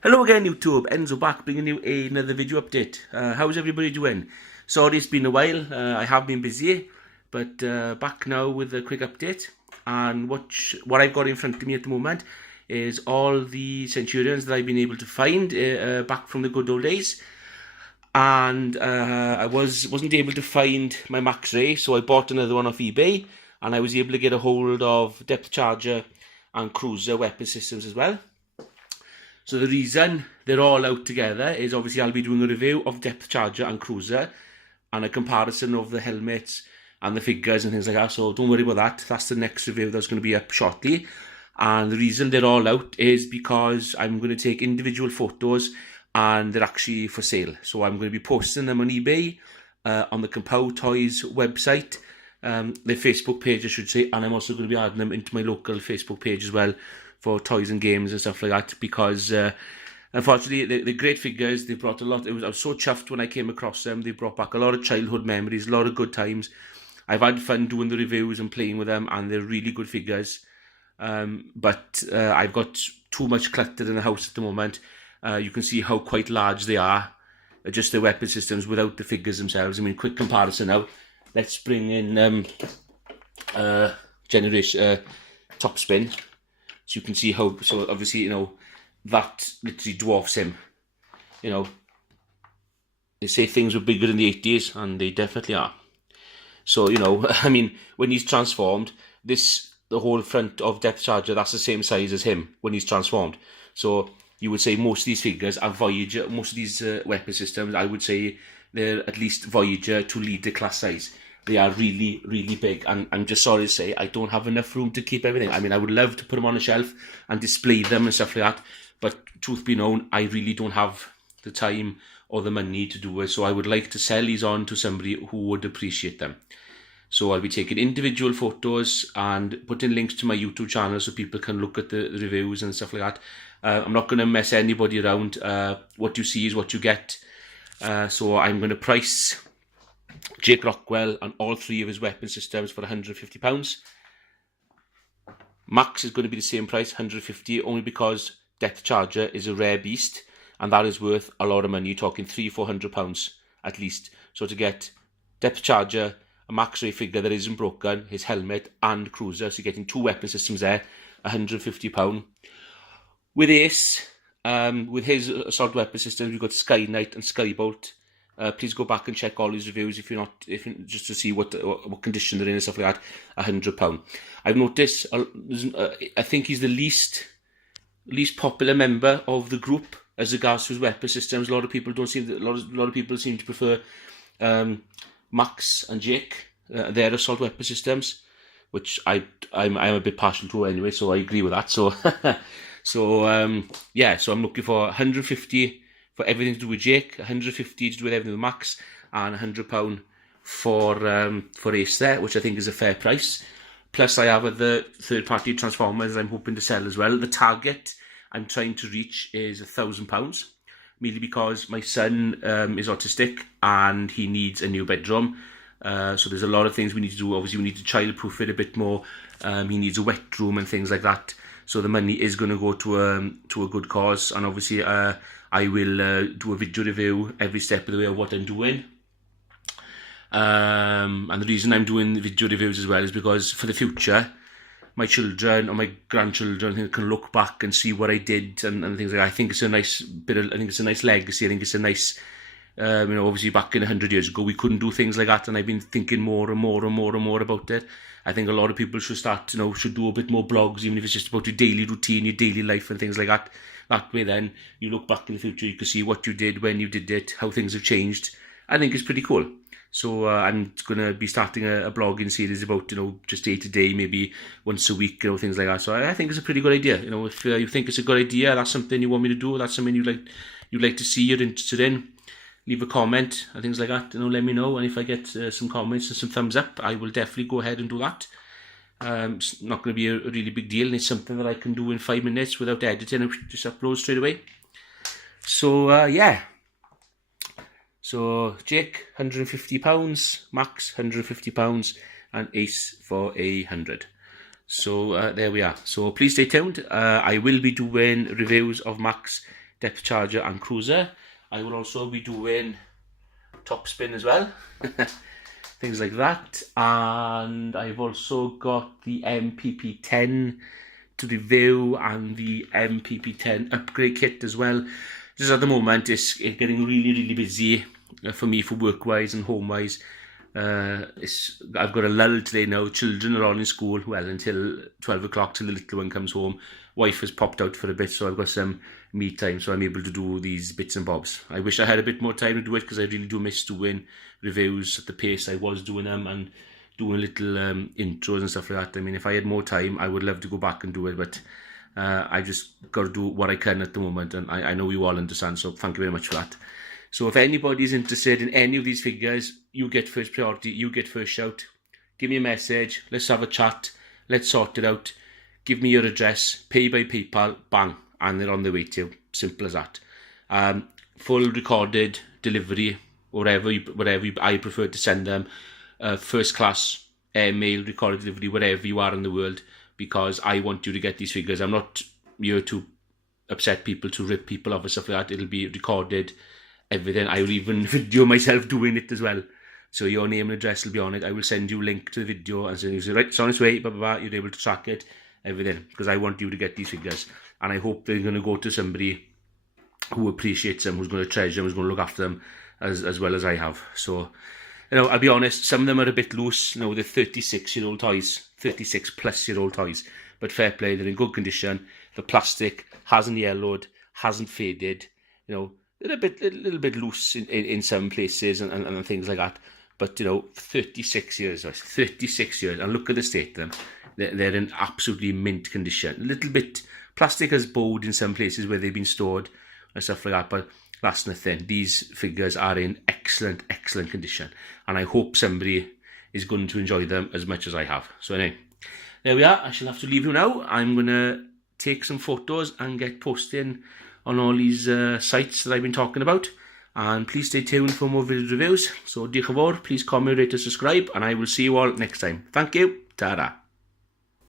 Hello again YouTube, Enzo back bringing you another video update. How's everybody doing? Sorry it's been a while, I have been busy, but back now with a quick update. And what I've got in front of me at the moment is all the Centurions that I've been able to find back from the good old days. And I wasn't able to find my Max Ray, so I bought another one off eBay, and I was able to get a hold of Depth Charger and Cruiser weapon systems as well. So the reason they're all out together is obviously I'll be doing a review of Depth Charger and Cruiser and a comparison of the helmets and the figures and things like that. So don't worry about that. That's the next review that's going to be up shortly. And the reason they're all out is because I'm going to take individual photos and they're actually for sale. So I'm going to be posting them on eBay, on the Compound Toys website, their Facebook page I should say, and I'm also going to be adding them into my local Facebook page as well, for toys and games and stuff like that, because unfortunately they're great figures. They brought a lot. I was so chuffed when I came across them. They brought back a lot of childhood memories, a lot of good times. I've had fun doing the reviews and playing with them, and they're really good figures. But I've got too much cluttered in the house at the moment. You can see how quite large they are, just the weapon systems without the figures themselves. I mean, quick comparison now. Let's bring in Generation Top Spin. So you can see how, so obviously, you know, that literally dwarfs him. You know, they say things were bigger in the 80s, and they definitely are. So, you know, I mean, when he's transformed, the whole front of Depth Charger, that's the same size as him when he's transformed. So you would say most of these figures are Voyager, most of these weapon systems, I would say they're at least Voyager to leader class size. They are really, really big, and I'm just sorry to say I don't have enough room to keep everything. I mean, I would love to put them on a shelf and display them and stuff like that, but truth be known, I really don't have the time or the money to do it, so I would like to sell these on to somebody who would appreciate them. So I'll be taking individual photos and putting links to my YouTube channel so people can look at the reviews and stuff like that. I'm not going to mess anybody around. What you see is what you get. So I'm going to price Jake Rockwell and all three of his weapon systems for £150. Max is going to be the same price, £150, only because Depth Charger is a rare beast, and that is worth a lot of money. You're talking £300-400 at least. So to get Depth Charger, a Max Ray figure that isn't broken, his helmet and Cruiser, so you're getting two weapon systems there, £150. With Ace, with his assault weapon systems, we've got Sky Knight and Skybolt. Please go back and check all his reviews if you're not, just to see what condition they're in and stuff like that. £100. I've noticed, I think he's the least popular member of the group as regards to his weapon systems. A lot of people seem to prefer Max and Jake, their assault weapon systems, which I'm a bit partial to anyway. So I agree with that. So yeah, so I'm looking for £150 for everything to do with Jake, £150 to do with everything with Max, and £100 for Ace there, which I think is a fair price. Plus I have other third-party Transformers I'm hoping to sell as well. The target I'm trying to reach is £1,000, mainly because my son is autistic and he needs a new bedroom. So there's a lot of things we need to do. Obviously we need to child-proof it a bit more. He needs a wet room and things like that. So the money is going to go to a good cause, and obviously I will do a video review every step of the way of what I'm doing. And the reason I'm doing the video reviews as well is because for the future, my children or my grandchildren can look back and see what I did and things like that. I think it's a nice I think it's a nice legacy. I think it's a nice, you know, obviously back in 100 years ago we couldn't do things like that, and I've been thinking more and more about it. I think a lot of people should start, you know, should do a bit more blogs, even if it's just about your daily routine, your daily life and things like that. That way then, you look back in the future, you can see what you did, when you did it, how things have changed. I think it's pretty cool. So I'm going to be starting a blogging series about, you know, just day to day, maybe once a week, you know, things like that. So I think it's a pretty good idea. You know, if you think it's a good idea, that's something you want me to do, that's something you'd like to see, you're interested in, leave a comment and things like that, you know, let me know. And if I get some comments and some thumbs up, I will definitely go ahead and do that. It's not going to be a really big deal, and it's something that I can do in 5 minutes without editing and just upload straight away. So yeah, so Jake £150, Max £150, and Ace for £100. So there we are. So please stay tuned. I will be doing reviews of Max depth charger and cruiser. I will also be doing top spin as well, things like that. And I've also got the MPP10 to review and the MPP10 upgrade kit as well. Just at the moment, it's getting really busy for me, for work-wise and home-wise. I've got a lull today now. Children are on in school, well, until 12 o'clock till the little one comes home. Wife has popped out for a bit, so I've got some me time, so I'm able to do these bits and bobs. I wish I had a bit more time to do it, because I really do miss doing reviews at the pace I was doing them, and doing little intros and stuff like that. I mean, if I had more time, I would love to go back and do it, but I just got to do what I can at the moment, and I know you all understand, so thank you very much for that. So if anybody's interested in any of these figures, you get first priority, you get first shout. Give me a message, let's have a chat, let's sort it out. Give me your address, pay by PayPal, bang, and they're on their way to you. Simple as that. Full recorded delivery, whatever I prefer to send them. First class airmail, recorded delivery, wherever you are in the world, because I want you to get these figures. I'm not here to upset people, to rip people off and stuff like that. It'll be recorded, everything. I will even video myself doing it as well. So your name and address will be on it. I will send you a link to the video and say, right, it's on its way, blah, blah, blah. You're able to track it, everything, because I want you to get these figures. And I hope they're going to go to somebody who appreciates them, who's going to treasure them, who's going to look after them as well as I have. So, you know, I'll be honest, some of them are a bit loose. You know, they're 36-year-old toys, 36-plus-year-old toys. But fair play, they're in good condition. The plastic hasn't yellowed, hasn't faded. You know, they're a little bit loose in some places and things like that. But, you know, 36 years, and look at the state of them. They're in absolutely mint condition. A little bit, plastic has bowed in some places where they've been stored and stuff like that, but that's nothing. These figures are in excellent condition, and I hope somebody is going to enjoy them as much as I have. So anyway, there we are. I shall have to leave you now. I'm going to take some photos and get posting on all these sites that I've been talking about. And please stay tuned for more video reviews. So, diolch yn fawr, please comment, rate and subscribe, and I will see you all next time. Thank you. Ta-ra.